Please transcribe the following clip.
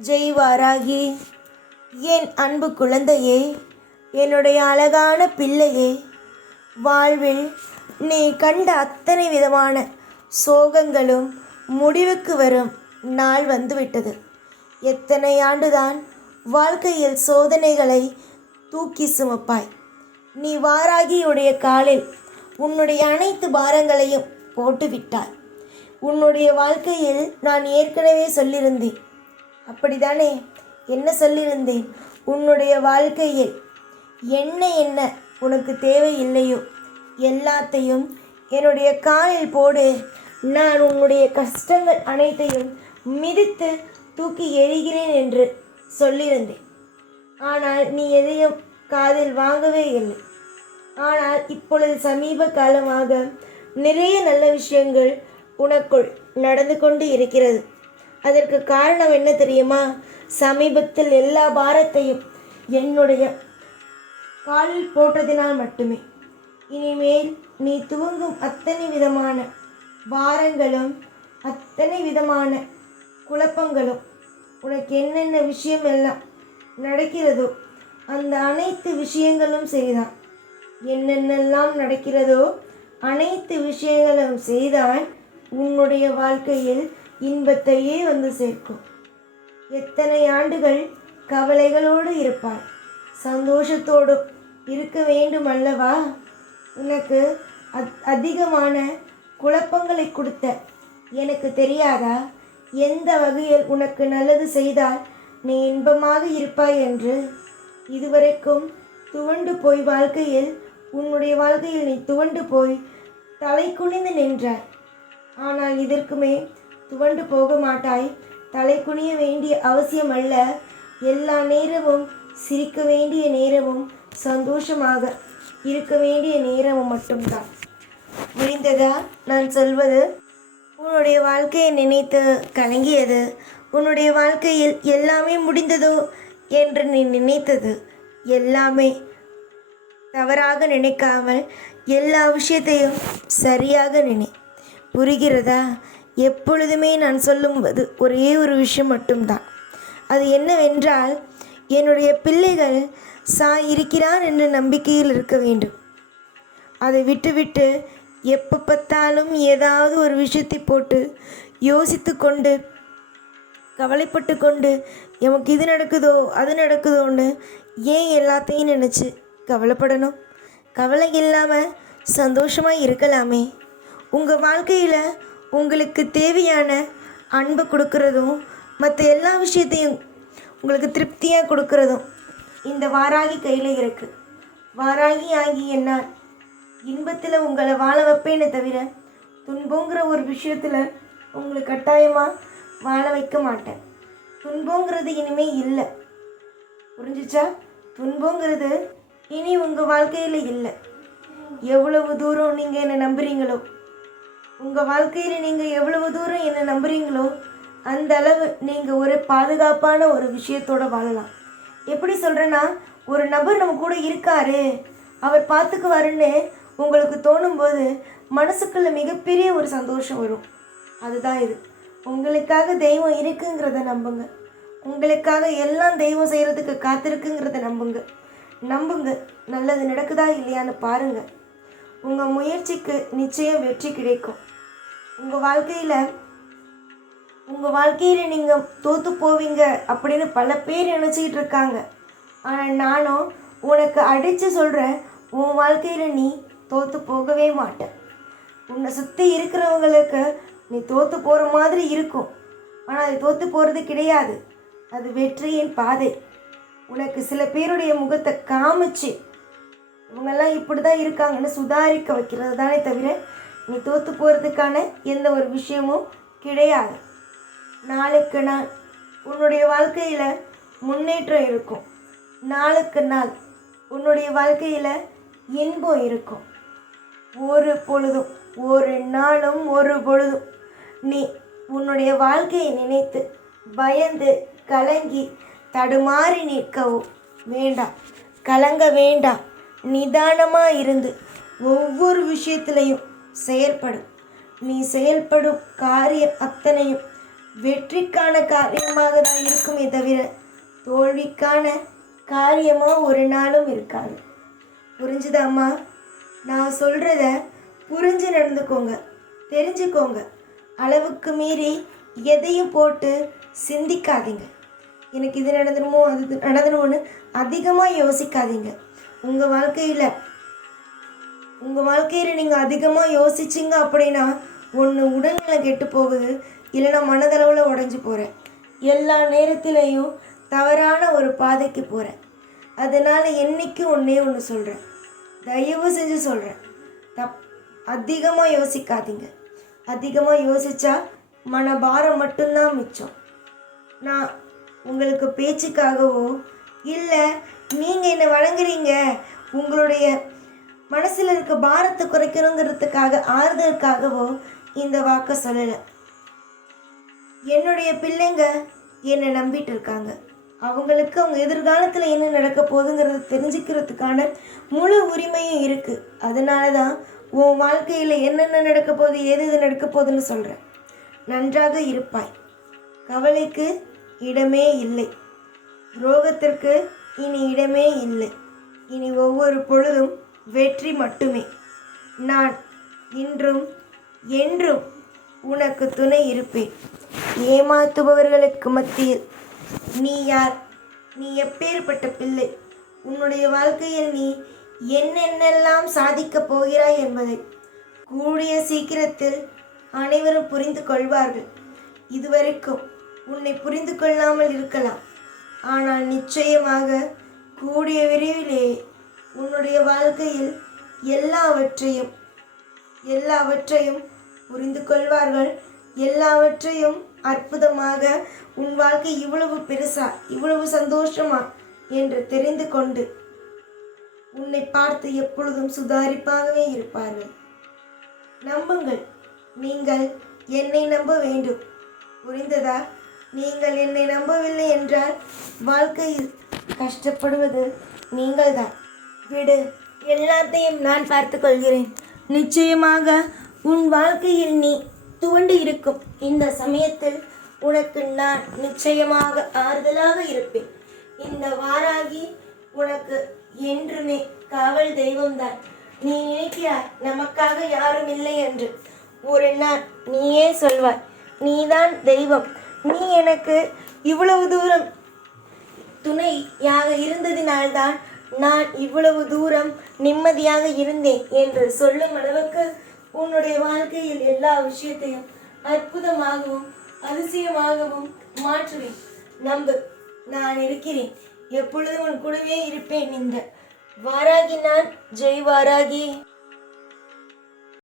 ஜெய் வாராகி என் அன்பு குழந்தையே என்னுடைய அழகான பிள்ளையே வாழ்வில் நீ கண்ட அத்தனை விதமான சோகங்களும் முடிவுக்கு வரும் நாள் வந்துவிட்டது. எத்தனை ஆண்டுதான் வாழ்க்கையில் சோதனைகளை தூக்கி சுமப்பாய். நீ வாராகியுடைய காலில் உன்னுடைய அனைத்து பாரங்களையும் போட்டுவிட்டாய். உன்னுடைய வாழ்க்கையில் நான் ஏற்கனவே சொல்லியிருந்தேன் அப்படிதானே? என்ன சொல்லியிருந்தேன்? உன்னுடைய வாழ்க்கையில் என்ன என்ன உனக்கு தேவையில்லையோ எல்லாத்தையும் என்னுடைய காலில் போடு. நான் உன்னுடைய கஷ்டங்கள் அனைத்தையும் மிதித்து தூக்கி எறிகிறேன் என்று சொல்லியிருந்தேன். ஆனால் நீ எதையும் காதில் வாங்கவே இல்லை. ஆனால் இப்பொழுது சமீப காலமாக நிறைய நல்ல விஷயங்கள் உனக்குள் நடந்து கொண்டு இருக்கிறது. அதற்கு காரணம் என்ன தெரியுமா? சமீபத்தில் எல்லா பாரத்தையும் என்னுடைய காலில் போட்டதினால் மட்டுமே. இனிமேல் நீ துவங்கும் அத்தனை விதமான பாரங்களும் அத்தனை விதமான குழப்பங்களும் உனக்கு என்னென்ன விஷயம் எல்லாம் நடக்கிறதோ அந்த அனைத்து விஷயங்களும் சரிதான் என்னென்னலாம் நடக்கிறதோ அனைத்து விஷயங்களும் செய்தால் உன்னுடைய வாழ்க்கையில் இன்பத்தையே வந்து சேர்க்கும். எத்தனை ஆண்டுகள் கவலைகளோடு இருப்பாய்? சந்தோஷத்தோடு இருக்க வேண்டும் அல்லவா? உனக்கு அத் அதிகமான குழப்பங்களை கொடுத்த எனக்கு தெரியாதா? எந்த வகையில் உனக்கு நல்லது செய்தால் நீ இன்பமாக இருப்பாய் என்று? இதுவரைக்கும் துவண்டு போய் வாழ்க்கையில் உன்னுடைய வாழ்க்கையில் நீ துவண்டு போய் தலை குனிந்து நின்றாய். ஆனால் இதற்குமே துவண்டு போக மாட்டாய். தலை குனிய வேண்டிய அவசியம் அல்ல. எல்லா நேரமும் சிரிக்க வேண்டிய நேரமும் சந்தோஷமாக இருக்க வேண்டிய நேரமும் மட்டும்தான். முடிந்ததா? நான் சொல்வது உன்னுடைய வாழ்க்கையை நினைத்து கலங்கியது. உன்னுடைய வாழ்க்கையில் எல்லாமே முடிந்ததோ என்று நீ நினைத்தது. எல்லாமே தவறாக நினைக்காமல் எல்லா விஷயத்தையும் சரியாக நினை புரிகிறதா? எப்பொழுதுமே நான் சொல்லும்போது ஒரே ஒரு விஷயம் மட்டும்தான். அது என்னவென்றால் என்னுடைய பிள்ளைகள் சாய் இருக்கிறார் என்ற நம்பிக்கையில் இருக்க வேண்டும். அதை விட்டுவிட்டு எப்போ பார்த்தாலும் ஏதாவது ஒரு விஷயத்தை போட்டு யோசித்து கொண்டு கவலைப்பட்டு கொண்டு எமக்கு இது நடக்குதோ அது நடக்குதோன்னு ஏன் எல்லாத்தையும் நினச்சி கவலைப்படணும்? கவலை இல்லாமல் சந்தோஷமாக இருக்கலாமே. உங்கள் வாழ்க்கையில் உங்களுக்கு தேவையான அன்பை கொடுக்குறதும் மற்ற எல்லா விஷயத்தையும் உங்களுக்கு திருப்தியாக கொடுக்குறதும் இந்த வாராகி கையில் இருக்குது வாராகி ஆகி என்னால் இன்பத்தில் உங்களை வாழ வைப்பேனே தவிர துன்பங்கிற ஒரு விஷயத்தில் உங்களை கட்டாயமாக வாழ வைக்க மாட்டேன். துன்பங்கிறது இனிமே இல்லை. புரிஞ்சிச்சா? துன்பங்கிறது இனி உங்கள் வாழ்க்கையில் இல்லை. எவ்வளவு தூரம் நீங்கள் என்னை நம்புறீங்களோ உங்கள் வாழ்க்கையில் நீங்கள் எவ்வளவு தூரம் என்னை நம்புறீங்களோ அந்த அளவு நீங்கள் ஒரு பாதுகாப்பான ஒரு விஷயத்தோட வாழலாம். எப்படி சொல்கிறேன்னா ஒரு நபர் நம்ம கூட இருக்காரு அவர் பார்த்துக்குவாருன்னு உங்களுக்கு தோணும்போது மனசுக்குள்ள மிகப்பெரிய ஒரு சந்தோஷம் வரும். அதுதான் இது. உங்களுக்காக தெய்வம் இருக்குங்கிறத நம்புங்க. உங்களுக்காக எல்லாம் தெய்வம் செய்கிறதுக்கு காத்திருக்குங்கிறத நம்புங்க. நம்புங்க. நல்லது நடக்குதா இல்லையான்னு பாருங்கள் உங்கள் முயற்சிக்கு நிச்சயம் வெற்றி கிடைக்கும். உங்கள் வாழ்க்கையில் உங்கள் வாழ்க்கையில் நீங்கள் தோற்று போவீங்க அப்படின்னு பல பேர் நினச்சிக்கிட்டு இருக்காங்க. ஆனால் நானும் உனக்கு அடித்து சொல்கிறேன் உன் வாழ்க்கையில் நீ தோற்று போகவே மாட்டேன் உன்னை சுற்றி இருக்கிறவங்களுக்கு நீ தோற்று போகிற மாதிரி இருக்கும். ஆனால் அது தோற்று போகிறது கிடையாது. அது வெற்றியின் பாதை. உனக்கு சில பேருடைய முகத்தை காமிச்சு இவங்கெல்லாம் இப்படி தான் இருக்காங்கன்னு சுதாரிக்க வைக்கிறது தானே தவிர நீ தோற்று போகிறதுக்கான எந்த ஒரு விஷயமும் கிடையாது. நாளுக்கு நாள் உன்னுடைய வாழ்க்கையில் முன்னேற்றம் இருக்கும். நாளுக்கு நாள் உன்னுடைய வாழ்க்கையில் இன்பம் இருக்கும். ஒரு பொழுதும் ஒரு நாளும் ஒரு பொழுதும் நீ உன்னுடைய வாழ்க்கையை நினைத்து பயந்து கலங்கி தடுமாறி நிற்கவும் வேண்டாம். கலங்க வேண்டாம். நிதானமாக இருந்து ஒவ்வொரு விஷயத்திலையும் செயல்படும் நீ செயல்படும் காரியம் அத்தனையும் வெற்றிக்கான காரியமாக தான் இருக்குமே தவிர தோல்விக்கான காரியமாக ஒரு நாளும் இருக்காது. புரிஞ்சுதாம்மா நான் சொல்கிறத புரிஞ்சு நடந்துக்கோங்க தெரிஞ்சுக்கோங்க. அளவுக்கு மீறி எதையும் போட்டு சிந்திக்காதீங்க. எனக்கு இது நடந்துடுமோ அது நடந்துடுமோன்னு அதிகமாக யோசிக்காதீங்க. உங்கள் வாழ்க்கையில் உங்கள் வாழ்க்கையில் நீங்கள் அதிகமாக யோசிச்சிங்க அப்படின்னா ஒன்று உடல்நிலை கெட்டு போகுது இல்லைன்னா மனதளவில் உடஞ்சி போகிறேன் எல்லா நேரத்திலையும் தவறான ஒரு பாதைக்கு போகிறேன் அதனால் என்றைக்கு ஒன்றே ஒன்று சொல்கிறேன் தயவு செஞ்சு சொல்கிறேன் தப் அதிகமாக யோசிக்காதீங்க. அதிகமாக யோசித்தா மனபாரம் மட்டும்தான் மிச்சம். நான் உங்களுக்கு பேச்சுக்காகவோ இல்லை நீங்கள் என்னை வழங்குறீங்க உங்களுடைய மனசில் இருக்க பாரத்தை குறைக்கணுங்கிறதுக்காக ஆறுதலுக்காகவோ இந்த வாக்கை சொல்லலை. என்னுடைய பிள்ளைங்க என்னை நம்பிட்டு இருக்காங்க. அவங்களுக்கு அவங்க எதிர்காலத்தில் என்ன நடக்க போகுதுங்கிறத தெரிஞ்சுக்கிறதுக்கான முழு உரிமையும் இருக்குது அதனால தான் உன் வாழ்க்கையில் என்னென்ன நடக்க போகுது எது எது நடக்க போகுதுன்னு சொல்கிறேன் நன்றாக இருப்பாய். கவலைக்கு இடமே இல்லை. ரோகத்திற்கு இனி இடமே இல்லை. இனி ஒவ்வொரு பொழுதும் வெற்றி மட்டுமே. நான் இன்றும் என்றும் உனக்கு துணை இருப்பேன். ஏமாத்துபவர்களுக்கு மத்தியில் நீ யார்? நீ எப்பேற்பட்ட பிள்ளை? உன்னுடைய வாழ்க்கையில் நீ என்னென்னெல்லாம் சாதிக்கப் போகிறாய் என்பதை கூடிய சீக்கிரத்தில் அனைவரும் புரிந்து கொள்வார்கள். இதுவரைக்கும் உன்னை புரிந்து கொள்ளாமல் இருக்கலாம். ஆனால் நிச்சயமாக கூடிய விரைவிலே உன்னுடைய வாழ்க்கையில் எல்லாவற்றையும் எல்லாவற்றையும் புரிந்து கொள்வார்கள். எல்லாவற்றையும் அற்புதமாக உன் வாழ்க்கை இவ்வளவு பெருசா இவ்வளவு சந்தோஷமா என்று தெரிந்து கொண்டு உன்னை பார்த்து எப்பொழுதும் சுதாரிப்பாகவே இருப்பார்கள். நம்புங்கள் நீங்கள் என்னை நம்ப வேண்டும். புரிந்ததா? நீங்கள் என்னை நம்பவில்லை என்றால் வாழ்க்கையில் கஷ்டப்படுவது நீங்கள்தான். விடு எல்லாத்தையும் நான் பார்த்து கொள்கிறேன். நிச்சயமாக உன் வாழ்க்கையில் நீ துவண்டு இருக்கும். இந்த சமயத்தில் உனக்கு நான் நிச்சயமாக ஆறுதலாக இருப்பேன். இந்த வாராகி உனக்கு என்றுமே காவல் தெய்வம்தான். நீ நினைக்கிறாய் நமக்காக யாரும் இல்லை என்று. ஒரு நாள் நீயே சொல்வாய் நீதான் தெய்வம். நீ எனக்கு இவ்வளவு தூரம் துணையாக இருந்ததினால்தான் நான் இவ்வளவு தூரம் நிம்மதியாக இருந்தேன் என்று சொல்லும் அளவுக்கு உன்னுடைய வாழ்க்கையில் எல்லா விஷயத்தையும் அற்புதமாகவும் அதிசயமாகவும் மாற்றுவேன். நம்பு நான் இருக்கிறேன். எப்பொழுதும் உன் கூடவே இருப்பேன். இந்த வாராகி நான் ஜெய் வாராகி.